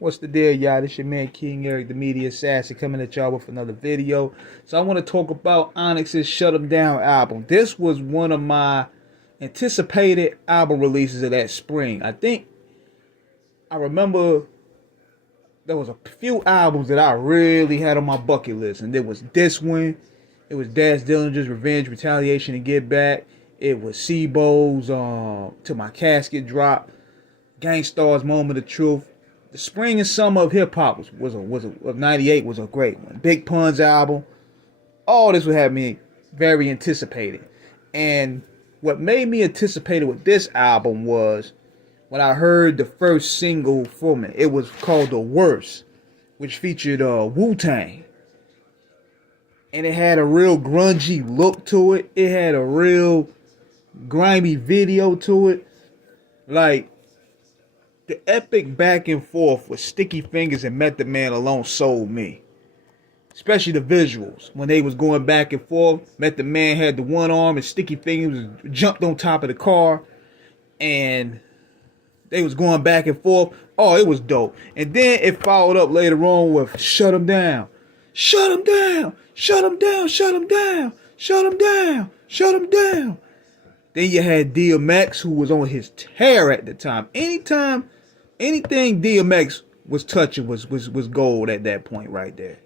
What's the deal, y'all? This your man King Eric, the media assassin, coming at y'all with another video. So I want to talk about Onyx's Shut 'Em Down album. This was one of my anticipated album releases of that spring. I remember there was a few albums that I really had on my bucket list, and there was this one. It was Daz Dillinger's Revenge, Retaliation, and Get Back. It was Sebo's Till My Casket Drop, Gangstar's Moment of Truth. The spring and summer of hip hop of '98 was a great one. Big Pun's album, all this would have me very anticipated. And what made me anticipated with this album was when I heard the first single from it. It was called The Worst, which featured Wu-Tang. And it had a real grungy look to it. It had a real grimy video to it. Like, the epic back and forth with Sticky Fingers and Method Man alone sold me. Especially the visuals. When they was going back and forth, Method Man had the one arm and Sticky Fingers jumped on top of the car. And they was going back and forth. Oh, it was dope. And then it followed up later on with Shut 'Em Down. Shut 'em down. Shut 'em down. Shut 'em down. Shut 'em down. Shut 'em down. Then you had DMX, who was on his tear at the time. Anything DMX was touching was gold at that point right there.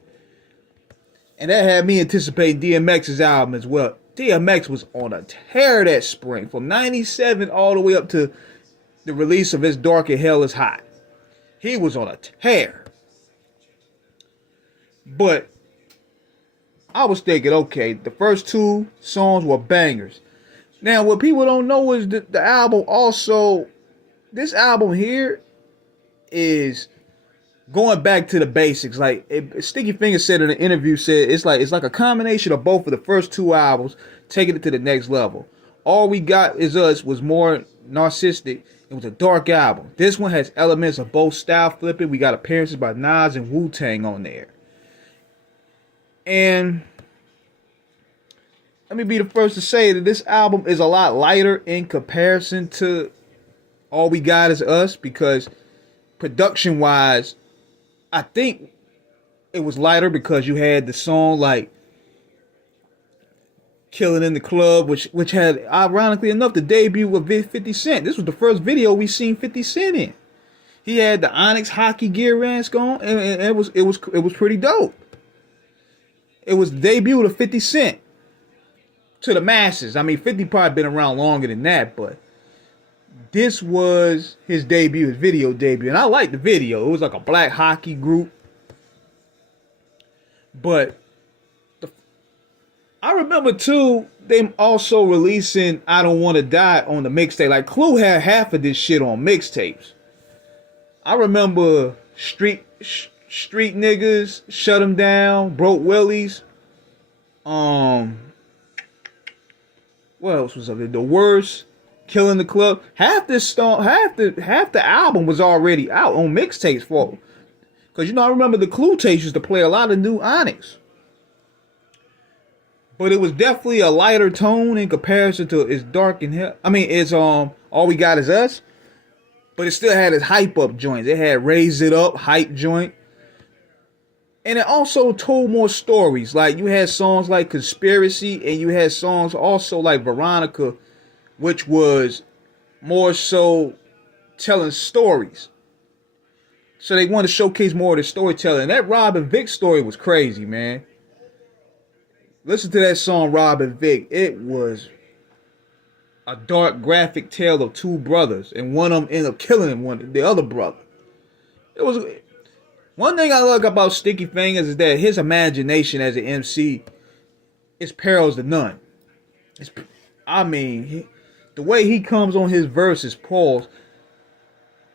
And that had me anticipate DMX's album as well. DMX was on a tear that spring. From 97 all the way up to the release of As Dark as Hell Is Hot. He was on a tear. But I was thinking, okay, the first two songs were bangers. Now, what people don't know is that the album also, this album here is going back to the basics. Like Sticky Fingers said in an interview, said it's like a combination of both of the first two albums, taking it to the next level. All We Got Is Us was more narcissistic. It was a dark album. This one has elements of both style flipping. We got appearances by Nas and Wu-Tang on there. And let me be the first to say that this album is a lot lighter in comparison to All We Got Is Us, because production wise, I think it was lighter because you had the song like Killing in the Club, which had, ironically enough, the debut of 50 Cent. This was the first video we seen 50 Cent in. He had the Onyx hockey gear mask on, and it was pretty dope. It was the debut of 50 Cent to the masses. I mean, 50 probably been around longer than that, but this was his debut, his video debut. And I liked the video. It was like a black hockey group. But I remember, too, them also releasing I Don't Want to Die on the mixtape. Like, Clue had half of this shit on mixtapes. I remember Street Niggas, Shut 'Em Down, Broke Willies. What else was up there? The Worst, Killing the Club. Half the album was already out on mixtapes for. Because, I remember the Clue tapes used to play a lot of new Onyx. But it was definitely a lighter tone in comparison to It's Dark and Hell. I mean, it's All We Got Is Us. But it still had its hype up joints. It had Raise It Up, hype joint. And it also told more stories. Like, you had songs like Conspiracy, and you had songs also like Veronica, which was more so telling stories. So they wanted to showcase more of the storytelling. And that Rob and Vic story was crazy, man. Listen to that song, Rob and Vic. It was a dark graphic tale of two brothers, and one of them ended up killing the other brother. It was one thing I like about Sticky Fingers is that his imagination as an MC is parallels to none. The way he comes on his verses, pause,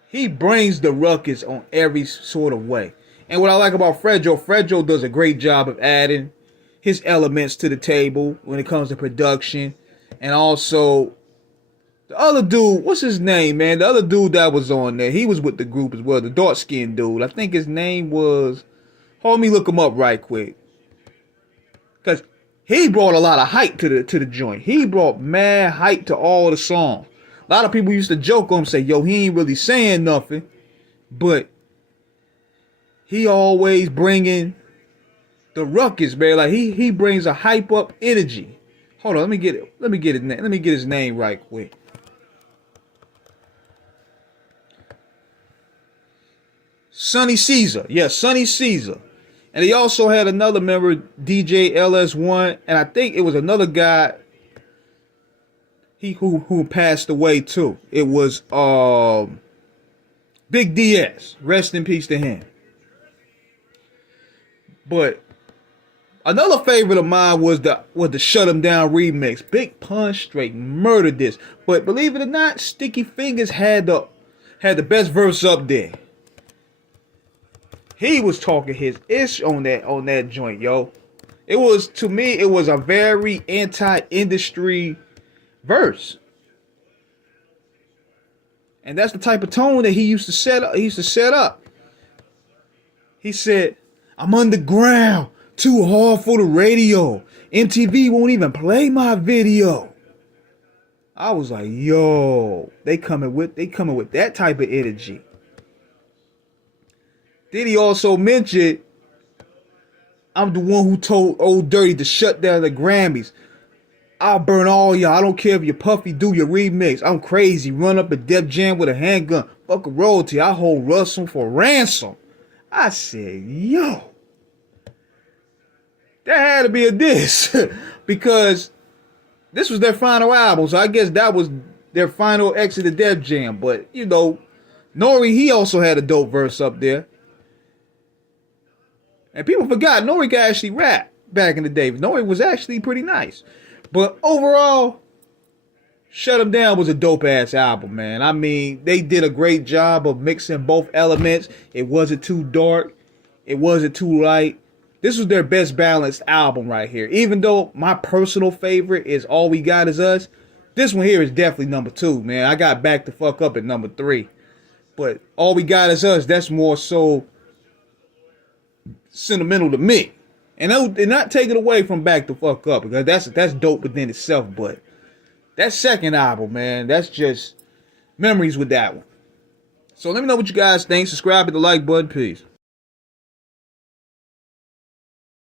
he brings the ruckus on every sort of way. And what I like about Fredro does a great job of adding his elements to the table when it comes to production. And also, the other dude, what's his name, man? The other dude that was on there, he was with the group as well. The dark-skinned dude. I think his name was... Hold me, look him up right quick. Because he brought a lot of hype to the joint. He brought mad hype to all the songs. A lot of people used to joke on him, say, yo, he ain't really saying nothing. But he always bringing the ruckus, man. Like he brings a hype up energy. Hold on, let me get it. Let me get his name. Let me get his name right quick. Sonny Caesar. Yeah, Sonny Caesar. And he also had another member, DJ LS1, and I think it was another guy who passed away too. It was Big DS. Rest in peace to him. But another favorite of mine was the Shut 'Em Down remix. Big Pun straight murdered this. But believe it or not, Sticky Fingers had the best verse up there. He was talking his ish on that joint, yo. It was, to me, it was a very anti-industry verse. And that's the type of tone that he used to set up. He said, "I'm underground, too hard for the radio. MTV won't even play my video." I was like, yo, they coming with that type of energy. Then he also mentioned, "I'm the one who told Old Dirty to shut down the Grammys. I'll burn all y'all. I don't care if you Puffy do your remix. I'm crazy. Run up a Def Jam with a handgun. Fuck a royalty. I hold Russell for ransom." I said, yo, that had to be a diss. Because this was their final album. So I guess that was their final exit of Def Jam. But, you know, Nori, he also had a dope verse up there. And people forgot Nori could actually rap back in the day. Nori was actually pretty nice. But overall, Shut 'Em Down was a dope ass album, man. I mean, they did a great job of mixing both elements. It wasn't too dark. It wasn't too light. This was their best balanced album right here. Even though my personal favorite is All We Got Is Us, this one here is definitely number 2, man. I got Back the Fuck Up at number 3. But All We Got Is Us, that's more so sentimental to me. And they're not taking away from Back the Fuck Up, because that's dope within itself. But that second album, man, that's just memories with that one. So let me know what you guys think. Subscribe, hit the like button. Peace.